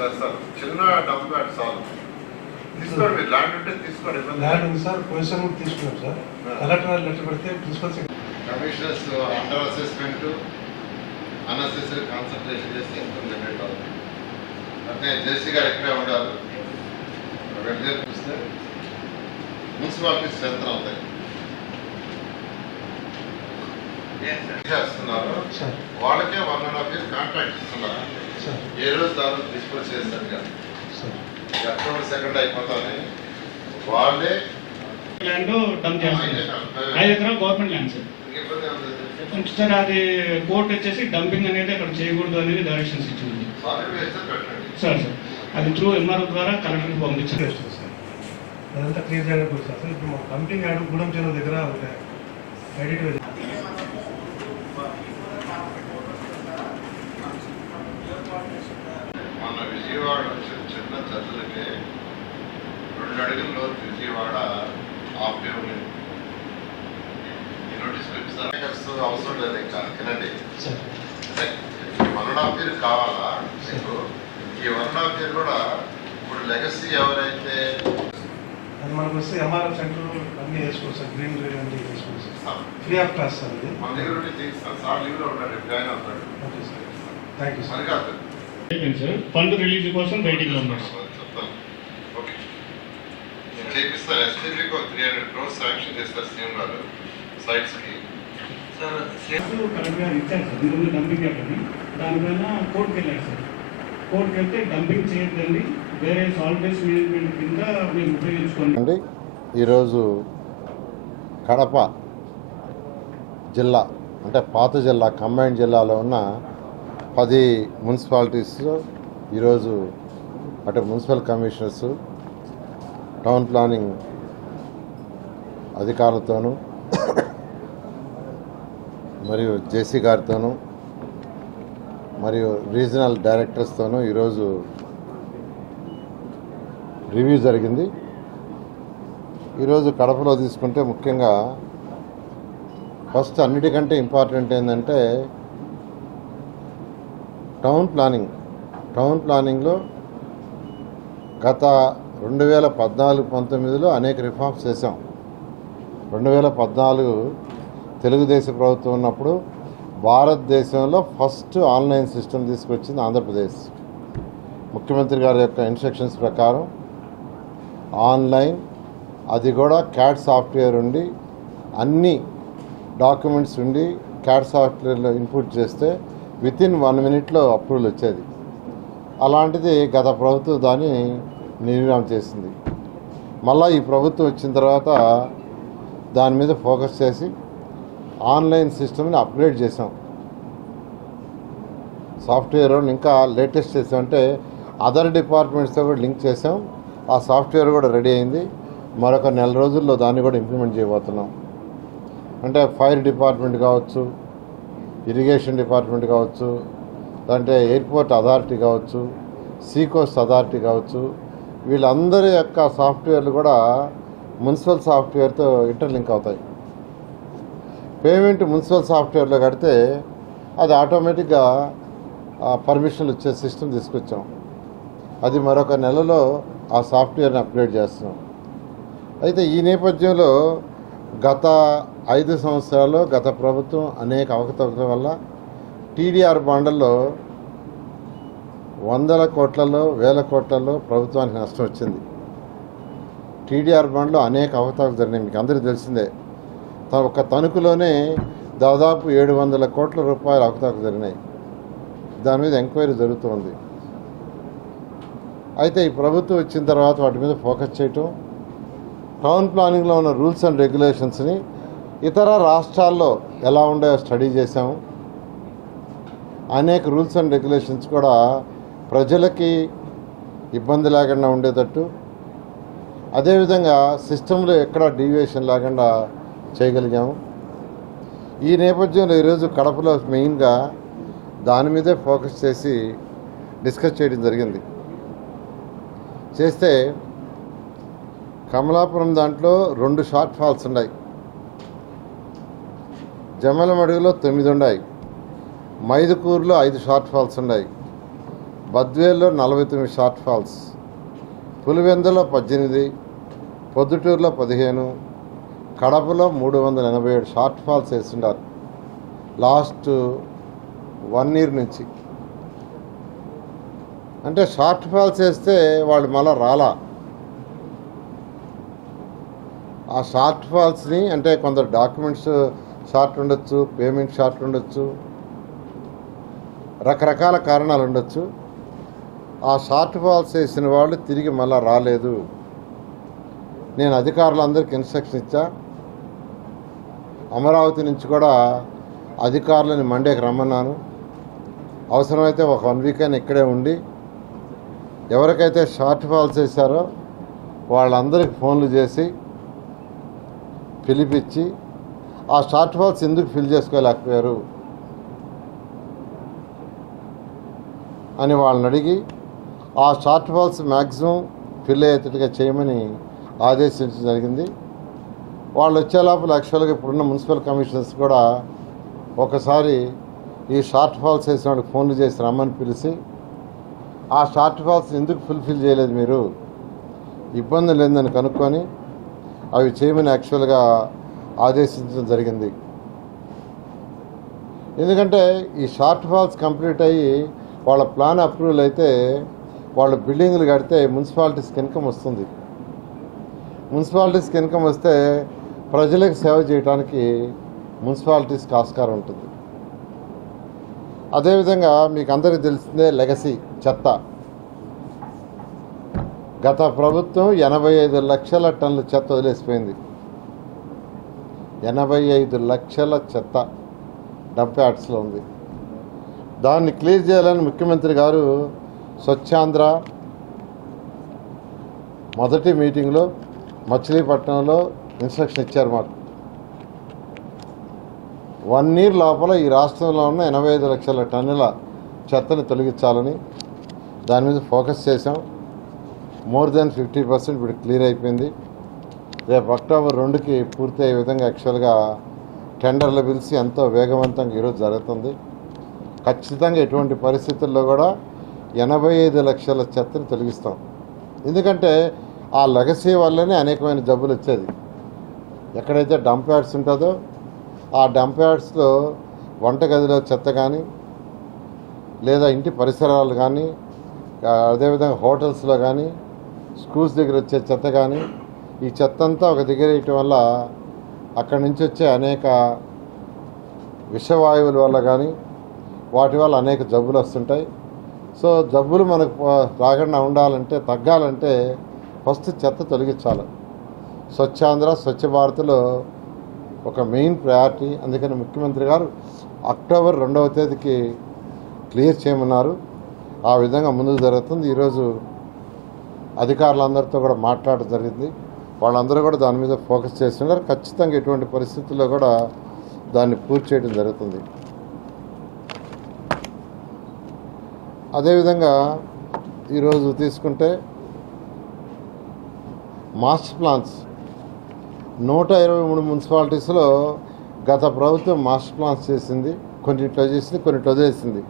చేస్తారు చిన్న డబ్బు చాలు. తీసుకోండి మీరు ల్యాండ్ ఉంటే తీసుకోండి ల్యాండ్. ఉంది సార్ పొజిషన్ కూడా తీసుకున్నాం సార్. కలెక్టర్ లెటర్ పెడితే principal commissioners under assessment unnecessary concentration చేస్తే ఇన్కమ్ జనరేట్ అవుతుంది. అట్నే జేసీ గారు ఇక్కడే ఉండాలి. వెంటనే చూస్తే మున్సిపాలిటీస్ అవుతాయి. చేస్తున్నారు. సార్. వాళ్ళకే one and half year contract ఇస్తున్నారు. సార్. ఏ రోజు దాని డిస్పోజ్ చేస్తారు కదా సార్. అక్టోబర్ సెకండ్ అయిపోతానే వాళ్ళే ల్యాండ్ డంప్ చేస్తారు. ఐదు ఎకరాలు గవర్నమెంట్ ల్యాండ్ సార్. అది కోర్టు వచ్చేసి డంపింగ్ అనేది అక్కడ చేయకూడదు అనేది డైరెక్షన్స్ ఇచ్చింది. Sir sir. అది త్రూ ఎంఆర్ఓ ద్వారా కలెక్టర్కి పంపించారు అదంతా క్లియర్ చేయడానికి సార్. ఇప్పుడు మా కంపెనీ యాడ్ గూడెం చెరువు దగ్గర ఒక ఎడిట్ మన విజయవాడ వచ్చిన చిన్న చదువులకి రెండు అడుగుల్లో విజయవాడ ఆపే ఉంది. ఈ నోటీస్ ఇస్తారు అవసరం లేదు ఇంకా తినండి. Sir one and half year కావాలా? మీకు ఈ వన్ అండ్ హాఫ్ ఇయర్ కూడా ఇప్పుడు లెగసీ ఎవరైతే మనకు వస్తే ఎంఆర్ఎఫ్ సెంటర్ అన్నీ వేసుకోవచ్చు సార్ గ్రీన్ రీ అన్నీ వేసుకోవచ్చు sir. Free of cost sir ఇది. మన దగ్గర సార్ లీవ్లో ఉంటాడు జాయిన్ అవుతాడు. Okay sir. Thank you sir sir. Fund release కోసం వెయిటింగ్లో ఉన్నారు సార్ చెప్తాను ఓకే నేను చేపిస్తాను ఎస్టీపీకి ఒక త్రీ హండ్రెడ్ క్రోర్స్ శాంక్షన్ చేస్తారు సీఎం గారు సైట్స్కి కరెక్ట్గా ఇచ్చారు సార్. ముందు డంపింగ్ ఎక్కడని దానిపైన కోర్టుకి వెళ్ళారు సార్. కోర్టుకి వెళ్తే డంపింగ్ చేయొద్దండి. వేరే మేనేజ్మెంట్ కింద ఉపయోగించుకోండి. అండి ఈరోజు కడప జిల్లా అంటే పాత జిల్లా కంబైన్ జిల్లాలో ఉన్న పది మున్సిపాలిటీస్లో ఈరోజు అటు మున్సిపల్ కమిషనర్స్ టౌన్ ప్లానింగ్ అధికారులతోనూ మరియు జేసీ గారితోనూ మరియు రీజనల్ డైరెక్టర్స్తోనూ ఈరోజు రివ్యూ జరిగింది. ఈరోజు కడపలో తీసుకుంటే ముఖ్యంగా ఫస్ట్ అన్నిటికంటే ఇంపార్టెంట్ ఏంటంటే టౌన్ ప్లానింగ్. టౌన్ ప్లానింగ్లో గత రెండు వేల పద్నాలుగు పంతొమ్మిదిలో అనేక రిఫార్మ్స్ చేశాం. రెండు వేల పద్నాలుగు తెలుగుదేశం ప్రభుత్వం ఉన్నప్పుడు భారతదేశంలో ఫస్ట్ ఆన్లైన్ సిస్టమ్ తీసుకొచ్చింది ఆంధ్రప్రదేశ్. ముఖ్యమంత్రి గారి యొక్క ఇన్స్ట్రక్షన్స్ ప్రకారం ఆన్లైన్ అది కూడా క్యాట్ సాఫ్ట్వేర్ ఉండి అన్ని డాక్యుమెంట్స్ ఉండి క్యాట్ సాఫ్ట్వేర్లో ఇన్పుట్ చేస్తే విత్ ఇన్ వన్ మినిట్లో అప్రూవల్ వచ్చేది. అలాంటిది గత ప్రభుత్వం దాన్ని నిర్ణయం చేసింది. మళ్ళీ ఈ ప్రభుత్వం వచ్చిన తర్వాత దాని మీద ఫోకస్ చేసి ఆన్లైన్ సిస్టమ్ని అప్గ్రేడ్ చేసాం సాఫ్ట్వేర్ ఇంకా లేటెస్ట్ చేసామంటే అదర్ డిపార్ట్మెంట్స్తో కూడా లింక్ చేసాం ఆ సాఫ్ట్వేర్ కూడా రెడీ అయింది. మరొక నెల రోజుల్లో దాన్ని కూడా ఇంప్లిమెంట్ చేయబోతున్నాం. అంటే ఫైర్ డిపార్ట్మెంట్ కావచ్చు ఇరిగేషన్ డిపార్ట్మెంట్ కావచ్చు అంటే ఎయిర్పోర్ట్ అథారిటీ కావచ్చు సీకోస్ట్ అథారిటీ కావచ్చు వీళ్ళందరి యొక్క సాఫ్ట్వేర్లు కూడా మున్సిపల్ సాఫ్ట్వేర్తో ఇంటర్లింక్ అవుతాయి. పేమెంట్ మున్సిపల్ సాఫ్ట్వేర్లో కడితే అది ఆటోమేటిక్గా పర్మిషన్లు ఇచ్చే సిస్టమ్ తీసుకొచ్చాం. అది మరొక నెలలో ఆ సాఫ్ట్వేర్ని అప్గ్రేడ్ చేస్తున్నాం. అయితే ఈ నేపథ్యంలో గత ఐదు సంవత్సరాల్లో గత ప్రభుత్వం అనేక అవకతవకల వల్ల టీడీఆర్ బాండ్లలో వందల కోట్లలో వేల కోట్లలో ప్రభుత్వానికి నష్టం వచ్చింది. టీడీఆర్ బాండ్లో అనేక అవకతవకలు జరిగినాయి. మీకు అందరికీ తెలిసిందే. త- ఒక తణుకులోనే దాదాపు ఏడు వందల కోట్ల రూపాయలు అవకతవకలు జరిగినాయి. దాని మీద ఎంక్వైరీ జరుగుతోంది అయితే ఈ ప్రభుత్వం వచ్చిన తర్వాత వాటి మీద ఫోకస్ చేయటం టౌన్ ప్లానింగ్లో ఉన్న రూల్స్ అండ్ రెగ్యులేషన్స్ని ఇతర రాష్ట్రాల్లో ఎలా ఉన్నాయో స్టడీ చేశాము. అనేక రూల్స్ అండ్ రెగ్యులేషన్స్ కూడా ప్రజలకి ఇబ్బంది లేకుండా ఉండేటట్టు. అదేవిధంగా సిస్టంలో ఎక్కడ డీవియేషన్ లేకుండా చేయగలిగాము. ఈ నేపథ్యంలో ఈరోజు కడపలో మెయిన్గా దాని మీదే ఫోకస్ చేసి డిస్కస్ చేయడం జరిగింది. చేస్తే కమలాపురం దాంట్లో రెండు షార్ట్ ఫాల్స్ ఉన్నాయి. జమలమడుగులో తొమ్మిది ఉన్నాయి. మైదుకూరులో ఐదు షార్ట్ ఫాల్స్ ఉన్నాయి. బద్వేల్లో నలభై తొమ్మిది షార్ట్ ఫాల్స్. పులివెందులో పద్దెనిమిది పొద్దుటూరులో పదిహేను కడపలో మూడు వందల ఎనభై ఏడు షార్ట్ ఫాల్స్ వేస్తున్నారు లాస్ట్ వన్ ఇయర్ నుంచి. అంటే షార్ట్ ఫాల్స్ వేస్తే వాళ్ళు మళ్ళా రాలా. ఆ షార్ట్ ఫాల్స్ని అంటే కొందరు డాక్యుమెంట్స్ షార్ట్ ఉండొచ్చు పేమెంట్ షార్ట్ ఉండొచ్చు రకరకాల కారణాలు ఉండొచ్చు. ఆ షార్ట్ ఫాల్స్ వేసిన వాళ్ళు తిరిగి మళ్ళీ రాలేదు. నేను అధికారులందరికీ ఇన్స్ట్రక్షన్ ఇచ్చా. అమరావతి నుంచి కూడా అధికారులని మండేకి రమ్మన్నాను. అవసరమైతే ఒక వన్ వీక్ అయినా ఇక్కడే ఉండి ఎవరికైతే షార్ట్ ఫాల్స్ వేశారో వాళ్ళందరికీ ఫోన్లు చేసి పిలిపించి ఆ షార్ట్ ఫాల్స్ ఎందుకు ఫిల్ చేసుకోలేకపోయారు అని వాళ్ళని అడిగి ఆ షార్ట్ ఫాల్స్ మ్యాక్సిమం ఫిల్ అయ్యేటట్టుగా చేయమని ఆదేశించడం జరిగింది. వాళ్ళు వచ్చే లోపల యాక్చువల్గా ఇప్పుడున్న మున్సిపల్ కమిషనర్స్ కూడా ఒకసారి ఈ షార్ట్ ఫాల్స్ వేసిన వాళ్ళకి ఫోన్లు చేసి రమ్మని పిలిచి ఆ షార్ట్ ఫాల్స్ ఎందుకు ఫుల్ఫిల్ చేయలేదు మీరు? ఇబ్బంది లేదని కనుక్కొని అవి చేయమని యాక్చువల్గా ఆదేశించడం జరిగింది. ఎందుకంటే ఈ షార్ట్ ఫాల్స్ కంప్లీట్ అయ్యి వాళ్ళ ప్లాన్ అప్రూవల్ అయితే వాళ్ళు బిల్డింగ్లు కడితే మున్సిపాలిటీస్కి ఇన్కమ్ వస్తుంది. మున్సిపాలిటీస్కి ఇన్కమ్ వస్తే ప్రజలకు సేవ చేయడానికి మున్సిపాలిటీస్కి ఆస్కారం ఉంటుంది. అదేవిధంగా మీకు అందరికీ తెలిసిందే లెగసీ చెత్త. గత ప్రభుత్వం ఎనభై ఐదు లక్షల టన్నుల చెత్త వదిలేసిపోయింది. ఎనభై ఐదు లక్షల చెత్త డంప్ యార్డ్స్లో ఉంది. దాన్ని క్లియర్ చేయాలని ముఖ్యమంత్రి గారు స్వచ్ఛాంధ్ర మొదటి మీటింగ్లో మచిలీపట్నంలో ఇన్స్ట్రక్షన్ ఇచ్చారు మాకు. వన్ ఇయర్ లోపల ఈ రాష్ట్రంలో ఉన్న ఎనభై ఐదు లక్షల టన్నుల చెత్తను తొలగించాలని దాని మీద ఫోకస్ చేశాం. మోర్ దెన్ ఫిఫ్టీ పర్సెంట్ ఇప్పుడు క్లియర్ అయిపోయింది. రేపు అక్టోబర్ రెండుకి పూర్తి అయ్యే విధంగా యాక్చువల్గా టెండర్లు పిలిచి ఎంతో వేగవంతంగా ఈరోజు జరుగుతుంది. ఖచ్చితంగా ఎటువంటి పరిస్థితుల్లో కూడా ఎనభై ఐదు లక్షల చెత్తను తొలగిస్తాం. ఎందుకంటే ఆ లెగసీ వల్లనే అనేకమైన జబ్బులు వచ్చేది. ఎక్కడైతే డంప్ యార్డ్స్ ఉంటుందో ఆ డంప్ యార్డ్స్లో వంటగదిలో చెత్త కానీ లేదా ఇంటి పరిసరాలు కానీ అదేవిధంగా హోటల్స్లో కానీ స్కూల్స్ దగ్గర వచ్చే చెత్త కానీ ఈ చెత్త అంతా ఒక దగ్గర వేయటం వల్ల అక్కడి నుంచి వచ్చే అనేక విషవాయువుల వల్ల కానీ వాటి వల్ల అనేక జబ్బులు వస్తుంటాయి. సో జబ్బులు మనకు రాకుండా ఉండాలంటే తగ్గాలంటే ఫస్ట్ చెత్త తొలగించాలి. స్వచ్ఛాంధ్ర స్వచ్ఛ భారత్లో ఒక మెయిన్ ప్రయారిటీ. అందుకని ముఖ్యమంత్రి గారు అక్టోబర్ రెండవ తేదీకి క్లియర్ చేయమన్నారు. ఆ విధంగా ముందుకు జరుగుతుంది. ఈరోజు అధికారులందరితో కూడా మాట్లాడడం జరిగింది. వాళ్ళందరూ కూడా దాని మీద ఫోకస్ చేస్తున్నారు. ఖచ్చితంగా ఎటువంటి పరిస్థితుల్లో కూడా దాన్ని పూర్తి చేయడం జరుగుతుంది. అదేవిధంగా ఈరోజు తీసుకుంటే మాస్టర్ ప్లాన్స్. నూట ఇరవై మూడు మున్సిపాలిటీస్లో గత ప్రభుత్వం మాస్టర్ ప్లాన్స్ చేసింది. కొన్నిట్లో చేసింది కొన్నిట్లో వదిలేసింది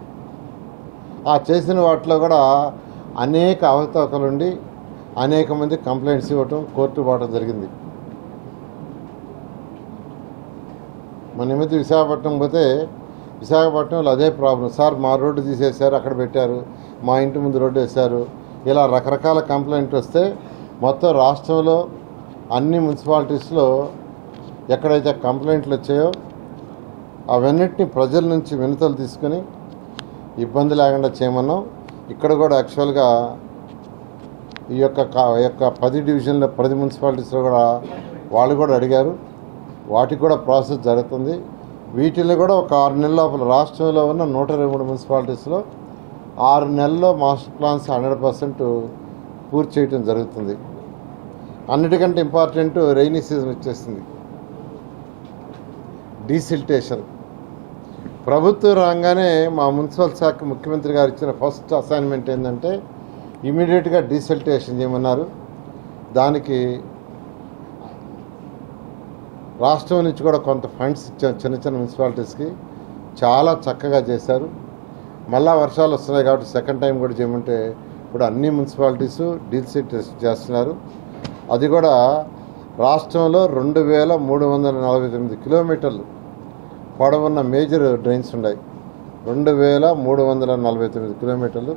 ఆ చేసిన వాటిలో కూడా అనేక అవకతవకలుండి అనేక మంది కంప్లైంట్స్ ఇవ్వటం కోర్టు పోవటం జరిగింది. మన నిమిత్తం విశాఖపట్నం పోతే విశాఖపట్నంలో అదే ప్రాబ్లం. సార్ మా రోడ్డు తీసేశారు అక్కడ పెట్టారు. మా ఇంటి ముందు రోడ్డు వేశారు. ఇలా రకరకాల కంప్లైంట్ వస్తే మొత్తం రాష్ట్రంలో అన్ని మున్సిపాలిటీస్లో ఎక్కడైతే కంప్లైంట్లు వచ్చాయో అవన్నిటిని ప్రజల నుంచి వినతలు తీసుకొని ఇబ్బంది లేకుండా చేయమన్నాం. ఇక్కడ కూడా యాక్చువల్గా ఈ యొక్క కా- యొక్క పది డివిజన్ల పది మున్సిపాలిటీస్లో కూడా వాళ్ళు కూడా అడిగారు. వాటికి కూడా ప్రాసెస్ జరుగుతుంది. వీటిల్లో కూడా ఒక ఆరు నెలల లోపల రాష్ట్రంలో ఉన్న నూట ఇరవై మూడు మున్సిపాలిటీస్లో ఆరు నెలల్లో మాస్టర్ ప్లాన్స్ హండ్రెడ్ పర్సెంట్ పూర్తి చేయడం జరుగుతుంది. అన్నిటికంటే ఇంపార్టెంట్ రైనీ సీజన్ వచ్చేసింది. డీసిల్టేషన్. ప్రభుత్వం రాగానే మా మున్సిపల్ శాఖ ముఖ్యమంత్రి గారు ఇచ్చిన ఫస్ట్ అసైన్మెంట్ ఏంటంటే ఇమీడియట్గా డీసెల్టేషన్ చేయమన్నారు. దానికి రాష్ట్రం నుంచి కూడా కొంత ఫండ్స్ ఇచ్చాం చిన్న చిన్న మున్సిపాలిటీస్కి చాలా చక్కగా చేశారు. మళ్ళా వర్షాలు వస్తున్నాయి కాబట్టి సెకండ్ టైం కూడా చేయమంటే ఇప్పుడు అన్ని మున్సిపాలిటీస్ డీసెల్టేషన్ చేస్తున్నారు. అది కూడా రాష్ట్రంలో రెండు వేల మూడు వందల నలభై తొమ్మిది కిలోమీటర్లు పొడవున్న మేజర్ డ్రైన్స్ ఉన్నాయి. రెండు వేల మూడు వందల నలభై తొమ్మిది కిలోమీటర్లు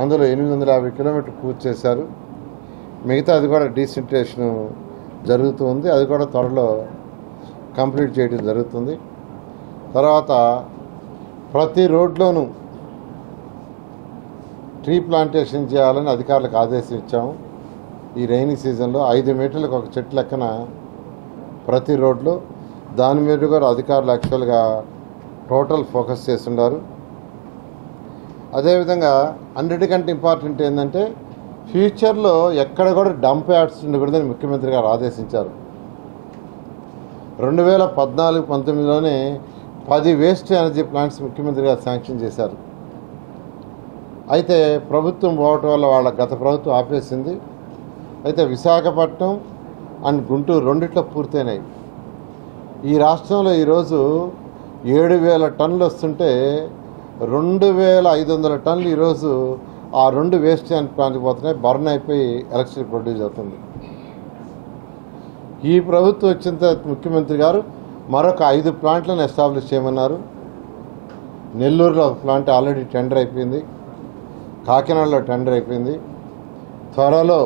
అందులో ఎనిమిది వందల యాభై కిలోమీటర్లు పూర్తి చేశారు. మిగతా అది కూడా డీసెంటేషన్ జరుగుతూ ఉంది. అది కూడా త్వరలో కంప్లీట్ చేయడం జరుగుతుంది. తర్వాత ప్రతి రోడ్లోనూ ట్రీ ప్లాంటేషన్ చేయాలని అధికారులకు ఆదేశం ఇచ్చాము. ఈ రైనీ సీజన్లో ఐదు మీటర్లకు ఒక చెట్టు లెక్కన ప్రతి రోడ్లో. దాని మీద కూడా అధికారులు యాక్చువల్గా టోటల్ ఫోకస్ చేస్తున్నారు అదేవిధంగా అన్నిటికంటే ఇంపార్టెంట్ ఏంటంటే ఫ్యూచర్లో ఎక్కడ కూడా డంప్ యాడ్స్ ఉండకూడదని ముఖ్యమంత్రి గారు ఆదేశించారు. రెండు వేల పద్నాలుగు పంతొమ్మిదిలోనే పది వేస్ట్ ఎనర్జీ ప్లాంట్స్ ముఖ్యమంత్రి గారు శాంక్షన్ చేశారు. అయితే ప్రభుత్వం పోవటం వల్ల వాళ్ళ గత ప్రభుత్వం ఆపేసింది. అయితే విశాఖపట్నం అండ్ గుంటూరు రెండిట్లో పూర్తయినాయి. ఈ రాష్ట్రంలో ఈరోజు ఏడు వేల టన్నులు వస్తుంటే రెండు వేల ఐదు వందల టన్నులు ఈరోజు ఆ రెండు వేస్ట్ ప్లాంట్కి పోతున్నాయి. బర్న్ అయిపోయి ఎలక్ట్రిసిటీ ప్రొడ్యూస్ అవుతుంది. ఈ ప్రభుత్వం వచ్చిన తర్వాత ముఖ్యమంత్రి గారు మరొక ఐదు ప్లాంట్లను ఎస్టాబ్లిష్ చేయమన్నారు. నెల్లూరులో ఒక ప్లాంట్ ఆల్రెడీ టెండర్ అయిపోయింది. కాకినాడలో టెండర్ అయిపోయింది. త్వరలో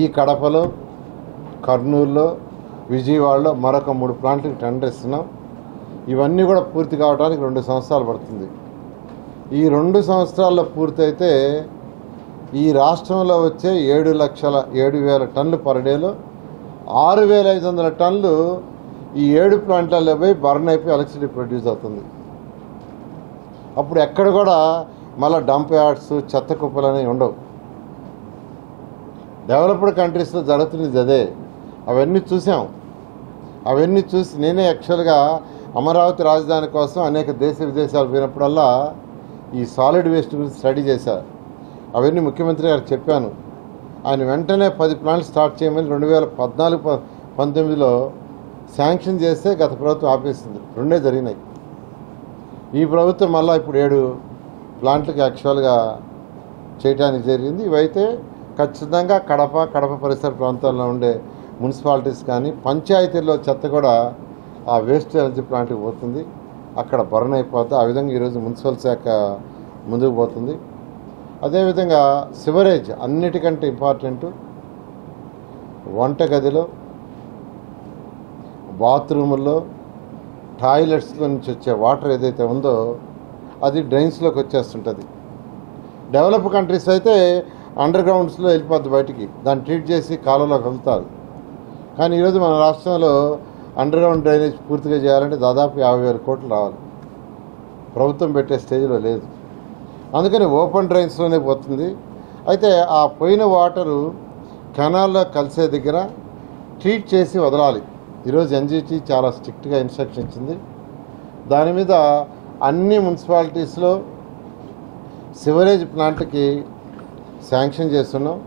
ఈ కడపలో కర్నూలులో విజయవాడలో మరొక మూడు ప్లాంట్లకు టెండర్ ఇస్తున్నాం. ఇవన్నీ కూడా పూర్తి కావడానికి రెండు సంవత్సరాలు పడుతుంది. ఈ రెండు సంవత్సరాల్లో పూర్తయితే ఈ రాష్ట్రంలో వచ్చే ఏడు లక్షల ఏడు వేల టన్నులు పర్ డేలో ఆరు వేల ఐదు వందల టన్నులు ఈ ఏడు ప్లాంట్లలో పోయి బర్న్ అయిపోయి ఎలక్ట్రిసిటీ ప్రొడ్యూస్ అవుతుంది. అప్పుడు ఎక్కడ కూడా మళ్ళీ డంప్ యార్డ్స్ చెత్త కుప్పలు అనేవి ఉండవు. డెవలప్డ్ కంట్రీస్లో జరుగుతున్నది అదే. అవన్నీ చూసాం. అవన్నీ చూసి నేనే యాక్చువల్గా అమరావతి రాజధాని కోసం అనేక దేశ విదేశాలు పోయినప్పుడల్లా ఈ సాలిడ్ వేస్ట్ గురించి స్టడీ చేశారు. అవన్నీ ముఖ్యమంత్రి గారు చెప్పాను. ఆయన వెంటనే పది ప్లాంట్లు స్టార్ట్ చేయమని రెండు వేల పద్నాలుగు ప- పంతొమ్మిదిలో శాంక్షన్ చేస్తే గత ప్రభుత్వం ఆపేసింది. రెండే జరిగినాయి. ఈ ప్రభుత్వం మళ్ళీ ఇప్పుడు ఏడు ప్లాంట్లకు యాక్చువల్గా చేయడానికి జరిగింది. ఇవైతే ఖచ్చితంగా కడప కడప పరిసర ప్రాంతాల్లో ఉండే మున్సిపాలిటీస్ కానీ పంచాయతీల్లో చెత్త కూడా ఆ వేస్ట్ ఎనర్జీ ప్లాంట్కి పోతుంది. అక్కడ బర్న్ అయిపోద్ది ఆ విధంగా ఈరోజు మున్సిపల్ శాఖ ముందుకు పోతుంది. అదేవిధంగా సివరేజ్ అన్నిటికంటే ఇంపార్టెంట్ వంటగదిలో బాత్రూముల్లో టాయిలెట్స్లో నుంచి వచ్చే వాటర్ ఏదైతే ఉందో అది డ్రైన్స్లోకి వచ్చేస్తుంటుంది. డెవలప్ కంట్రీస్ అయితే అండర్ గ్రౌండ్స్లో వెళ్ళిపోద్ది బయటికి. దాన్ని ట్రీట్ చేసి కాలంలోకి వెళ్తారు. కానీ ఈరోజు మన రాష్ట్రంలో అండర్ గ్రౌండ్ డ్రైనేజ్ పూర్తిగా చేయాలంటే దాదాపు యాభై వేల కోట్లు రావాలి. ప్రభుత్వం పెట్టే స్టేజ్లో లేదు. అందుకని ఓపెన్ డ్రైన్స్లోనే పోతుంది. అయితే ఆ పోయిన వాటరు కెనాల్లో కలిసే దగ్గర ట్రీట్ చేసి వదలాలి. ఈరోజు ఎన్జిటి చాలా స్ట్రిక్ట్గా ఇన్స్ట్రక్షన్ ఇచ్చింది. దాని మీద అన్ని మున్సిపాలిటీస్లో సివరేజ్ ప్లాంట్కి శాంక్షన్ చేస్తున్నాం.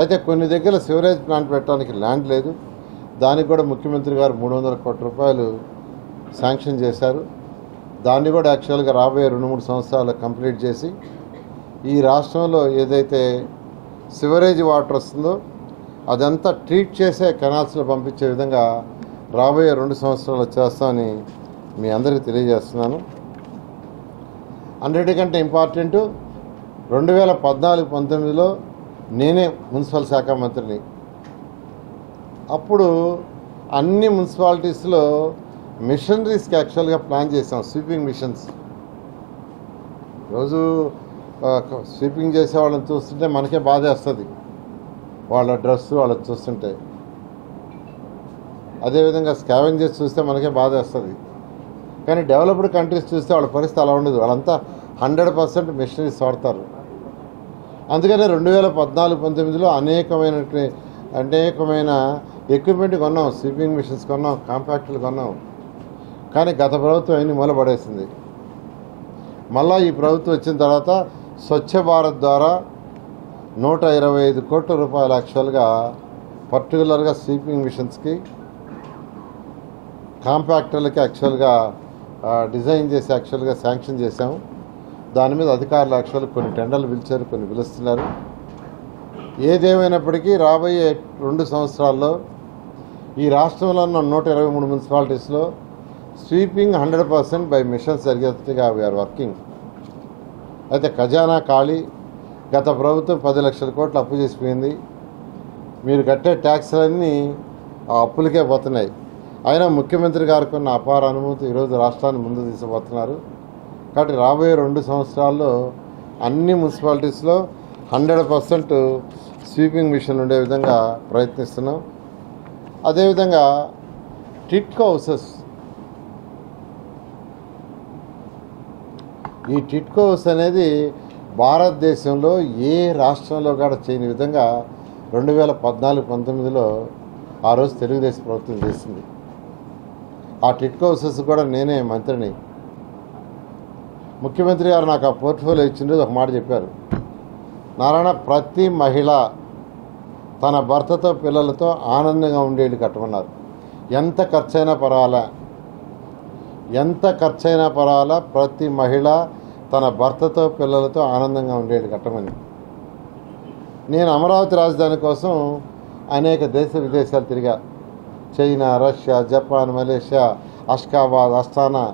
అయితే కొన్ని దగ్గర సివరేజ్ ప్లాంట్ పెట్టడానికి ల్యాండ్ లేదు. దానికి కూడా ముఖ్యమంత్రి గారు మూడు వందల కోట్ల రూపాయలు శాంక్షన్ చేశారు. దాన్ని కూడా యాక్చువల్గా రాబోయే రెండు మూడు సంవత్సరాలు కంప్లీట్ చేసి ఈ రాష్ట్రంలో ఏదైతే సివరేజ్ వాటర్ వస్తుందో అదంతా ట్రీట్ చేసే కెనాల్స్లో పంపించే విధంగా రాబోయే రెండు సంవత్సరాలు చేస్తామని మీ అందరికీ తెలియజేస్తున్నాను. అన్నిటికంటే ఇంపార్టెంట్ రెండు వేల పద్నాలుగు పంతొమ్మిదిలో నేనే మున్సిపల్ శాఖ మంత్రిని. అప్పుడు అన్ని మున్సిపాలిటీస్లో మిషనరీస్కి యాక్చువల్గా ప్లాన్ చేసాం స్వీపింగ్ మిషన్స్. రోజు స్వీపింగ్ చేసే వాళ్ళని చూస్తుంటే మనకే బాధ వస్తుంది. వాళ్ళ డ్రెస్ వాళ్ళని చూస్తుంటే. అదేవిధంగా స్కావెంజర్స్ చూస్తే మనకే బాధ వస్తుంది. కానీ డెవలప్డ్ కంట్రీస్ చూస్తే వాళ్ళ పరిస్థితి అలా ఉండదు. వాళ్ళంతా హండ్రెడ్ పర్సెంట్ మిషనరీస్ వాడతారు. అందుకనే రెండు వేల పద్నాలుగు పంతొమ్మిదిలో అనేకమైన అనేకమైన ఎక్విప్మెంట్ కొన్నాం స్వీపింగ్ మిషన్స్ కొన్నాం కాంపాక్టులు కొన్నాం. కానీ గత ప్రభుత్వం అన్ని మూలపడేసింది మళ్ళా ఈ ప్రభుత్వం వచ్చిన తర్వాత స్వచ్ఛ భారత్ ద్వారా నూట ఇరవై ఐదు కోట్ల రూపాయలు యాక్చువల్గా పర్టికులర్గా స్వీపింగ్ మిషన్స్కి కాంపాక్టర్లకి యాక్చువల్గా డిజైన్ చేసి యాక్చువల్గా శాంక్షన్ చేశాము దాని మీద అధికారులు యాక్చువల్గా కొన్ని టెండర్లు పిలిచారు కొన్ని పిలుస్తున్నారు. ఏదేమైనప్పటికీ రాబోయే రెండు సంవత్సరాల్లో ఈ రాష్ట్రంలో ఉన్న నూట ఇరవై మూడు మున్సిపాలిటీస్లో sweeping hundred percent by missions జరిగేట్టుగా we are working అయితే ఖజానా ఖాళీ. గత ప్రభుత్వం పది లక్షల కోట్లు అప్పు చేసిపోయింది. మీరు కట్టే ట్యాక్స్లన్నీ ఆ అప్పులకే పోతున్నాయి. అయినా ముఖ్యమంత్రి గారికి ఉన్న అపార అనుభూతి ఈరోజు రాష్ట్రాన్ని ముందు తీసుకుపోతున్నారు. కాబట్టి రాబోయే రెండు సంవత్సరాల్లో అన్ని మున్సిపాలిటీస్లో హండ్రెడ్ పర్సెంట్ స్వీపింగ్ మిషన్ ఉండే విధంగా ప్రయత్నిస్తున్నాం. అదేవిధంగా టిట్కో హౌసెస్ ఈ టిట్కో హౌస్ అనేది భారతదేశంలో ఏ రాష్ట్రంలో కూడా చేయని విధంగా రెండు వేల పద్నాలుగు పంతొమ్మిదిలో ఆ రోజు తెలుగుదేశం ప్రభుత్వం చేసింది. ఆ టిట్కో హౌసెస్ కూడా నేనే మంత్రిని. ముఖ్యమంత్రి గారు నాకు ఆ పోర్ట్ఫోలియో ఇచ్చిన ఒక మాట చెప్పారు. నారాయణ ప్రతి మహిళ తన భర్తతో పిల్లలతో ఆనందంగా ఉండేది కట్టమన్నారు ఎంత ఖర్చైనా పర్వాలా. ఎంత ఖర్చైనా పర్వాలా. ప్రతి మహిళ తన భర్తతో పిల్లలతో ఆనందంగా ఉండేది కట్టమని నేను అమరావతి రాజధాని కోసం అనేక దేశ విదేశాలు తిరిగా. China Russia Japan Malaysia Ashgabat Astana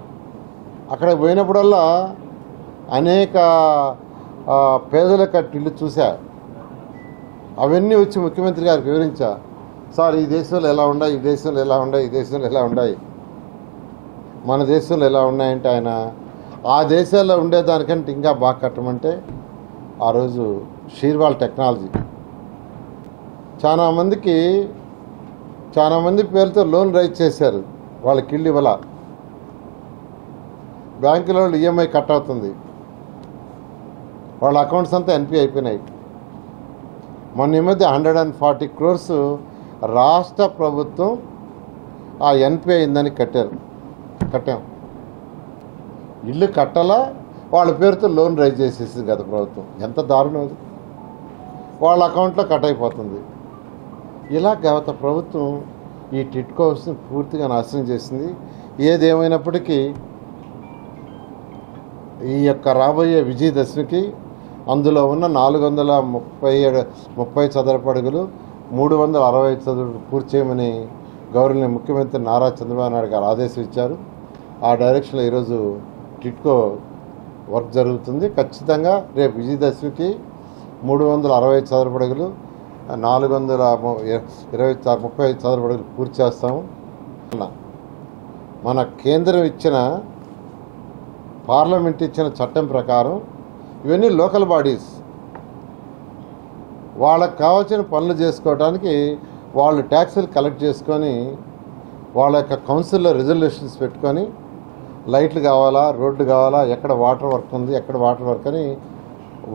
అక్కడ పోయినప్పుడల్లా అనేక పేదల కట్టిళ్ళు చూశా. అవన్నీ వచ్చి ముఖ్యమంత్రి గారికి వివరించా. సార్ ఈ దేశంలో ఎలా ఉన్నాయి? ఈ దేశంలో ఎలా ఉన్నాయి? ఈ దేశంలో ఎలా ఉన్నాయి? మన దేశంలో ఎలా ఉన్నాయంటే ఆయన ఆ దేశాల్లో ఉండేదానికంటే ఇంకా బాగా కట్టమంటే ఆ రోజు షీర్వాల్ టెక్నాలజీ. చాలా మందికి పేరుతో లోన్ రైజ్ చేశారు. వాళ్ళకి ఇల్లు ఇవ్వాల. బ్యాంకులో ఈఎంఐ కట్ అవుతుంది. వాళ్ళ అకౌంట్స్ అంతా ఎన్పి అయిపోయినాయి. మొన్న ఈ మధ్య హండ్రెడ్ అండ్ ఫార్టీ క్రోర్స్ రాష్ట్ర ప్రభుత్వం ఆ ఎన్పిఐ అయిందని కట్టారు. కట్టాం. ఇల్లు కట్టాలా వాళ్ళ పేరుతో లోన్ రైజ్ చేసేసింది గత ప్రభుత్వం. ఎంత దారుణం అది వాళ్ళ అకౌంట్లో కట్ అయిపోతుంది. ఇలా గత ప్రభుత్వం ఈ టిట్కో హౌస్ని పూర్తిగా నాశనం చేసింది. ఏదేమైనప్పటికీ ఈ యొక్క రాబోయే విజయదశమికి అందులో ఉన్న నాలుగు వందల ముప్పై ఏడు ముప్పై చదరపు అడుగులు మూడు వందల అరవై చదువు పూర్తి చేయమని గౌరవనీయ ముఖ్యమంత్రి నారా చంద్రబాబు నాయుడు గారు ఆదేశం ఇచ్చారు ఆ డైరెక్షన్లో ఈరోజు టిట్కో వర్క్ జరుగుతుంది. ఖచ్చితంగా రేపు విజయదశమికి మూడు వందల అరవై చదరపు అడుగులు నాలుగు వందల ఇరవై ముప్పై ఐదు చదరపు అడుగులు పూర్తి చేస్తాము. మన కేంద్రం ఇచ్చిన పార్లమెంట్ ఇచ్చిన చట్టం ప్రకారం ఇవన్నీ లోకల్ బాడీస్. వాళ్ళకు కావాల్సిన పనులు చేసుకోవడానికి వాళ్ళు ట్యాక్సులు కలెక్ట్ చేసుకొని వాళ్ళ యొక్క కౌన్సిల్లో రిజల్యూషన్స్ పెట్టుకొని లైట్లు కావాలా రోడ్డు కావాలా ఎక్కడ వాటర్ వర్క్ ఉంది ఎక్కడ వాటర్ వర్క్ అని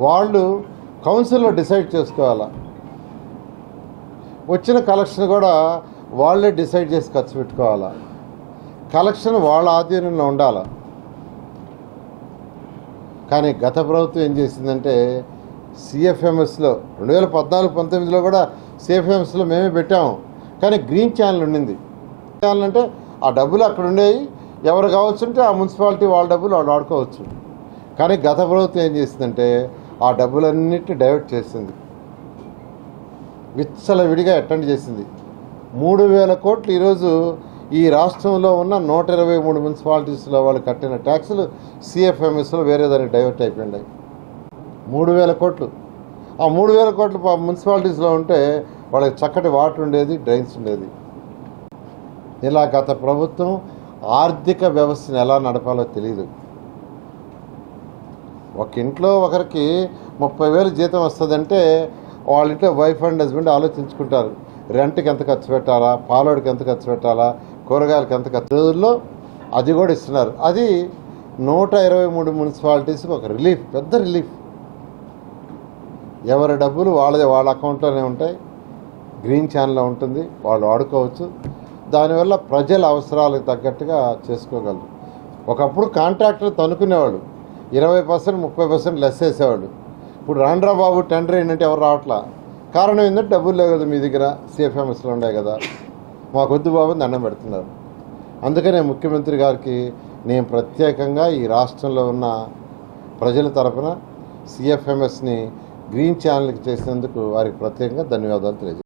వాళ్ళు కౌన్సిల్లో డిసైడ్ చేసుకోవాలా. వచ్చిన కలెక్షన్ కూడా వాళ్ళే డిసైడ్ చేసి ఖర్చు పెట్టుకోవాలా. కలెక్షన్ వాళ్ళ ఆధీనంలో ఉండాలి. కానీ గత ప్రభుత్వం ఏం చేసిందంటే సిఎఫ్ఎంఎస్లో రెండు వేల పద్నాలుగు పంతొమ్మిదిలో కూడా సిఎఫ్ఎంఎస్లో మేమే పెట్టాము. కానీ గ్రీన్ ఛానల్ ఉండింది. ఛానల్ అంటే ఆ డబ్బులు అక్కడ ఉండేవి. ఎవరు కావచ్చు అంటే ఆ మున్సిపాలిటీ వాళ్ళ డబ్బులు వాళ్ళు వాడుకోవచ్చు. కానీ గత ప్రభుత్వం ఏం చేసిందంటే ఆ డబ్బులన్నిటిని డైవర్ట్ చేసింది. విచ్చల విడిగా అటెండ్ చేసింది. మూడు వేల కోట్లు ఈరోజు ఈ రాష్ట్రంలో ఉన్న నూట ఇరవై మూడు మున్సిపాలిటీస్లో వాళ్ళు కట్టిన ట్యాక్సులు సిఎఫ్ఎంఎస్లో వేరే దానికి డైవర్ట్ అయిపోయినాయి. మూడు వేల కోట్లు. ఆ మూడు వేల కోట్లు మున్సిపాలిటీస్లో ఉంటే వాళ్ళకి చక్కటి వాటర్ ఉండేది డ్రైన్స్ ఉండేది. ఇలా గత ప్రభుత్వం ఆర్థిక వ్యవస్థను ఎలా నడపాలో తెలియదు ఒక ఇంట్లో ఒకరికి ముప్పై వేలు జీతం వస్తుందంటే వాళ్ళ ఇంట్లో వైఫ్ అండ్ హస్బెండ్ ఆలోచించుకుంటారు. రెంట్కి ఎంత ఖర్చు పెట్టాలా? పాలోడికి ఎంత ఖర్చు పెట్టాలా? కూరగాయలకి ఎంత ఖర్చు రోజుల్లో అది కూడా ఇస్తున్నారు. అది నూట ఇరవై మూడు మున్సిపాలిటీస్కి ఒక రిలీఫ్ పెద్ద రిలీఫ్. ఎవరి డబ్బులు వాళ్ళది వాళ్ళ అకౌంట్లోనే ఉంటాయి. గ్రీన్ ఛానల్లో ఉంటుంది వాళ్ళు వాడుకోవచ్చు. దానివల్ల ప్రజల అవసరాలకు తగ్గట్టుగా చేసుకోగలరు. ఒకప్పుడు కాంట్రాక్టర్ తనుకునేవాళ్ళు ఇరవై పర్సెంట్ ముప్పై పర్సెంట్ లెస్ వేసేవాళ్ళు. ఇప్పుడు రాండ్రా బాబు టెండర్ ఏంటంటే ఎవరు రావట్లా? కారణం ఏంటంటే డబ్బులు లేవు కదా మీ దగ్గర సిఎఫ్ఎంఎస్లో ఉన్నాయి కదా. మాకొద్దు బాబు అని దండం పెడుతున్నారు. అందుకనే ముఖ్యమంత్రి గారికి నేను ప్రత్యేకంగా ఈ రాష్ట్రంలో ఉన్న ప్రజల తరపున సిఎఫ్ఎంఎస్ని గ్రీన్ ఛానల్కి చేసినందుకు వారికి ప్రత్యేకంగా ధన్యవాదాలు తెలియజేస్తాను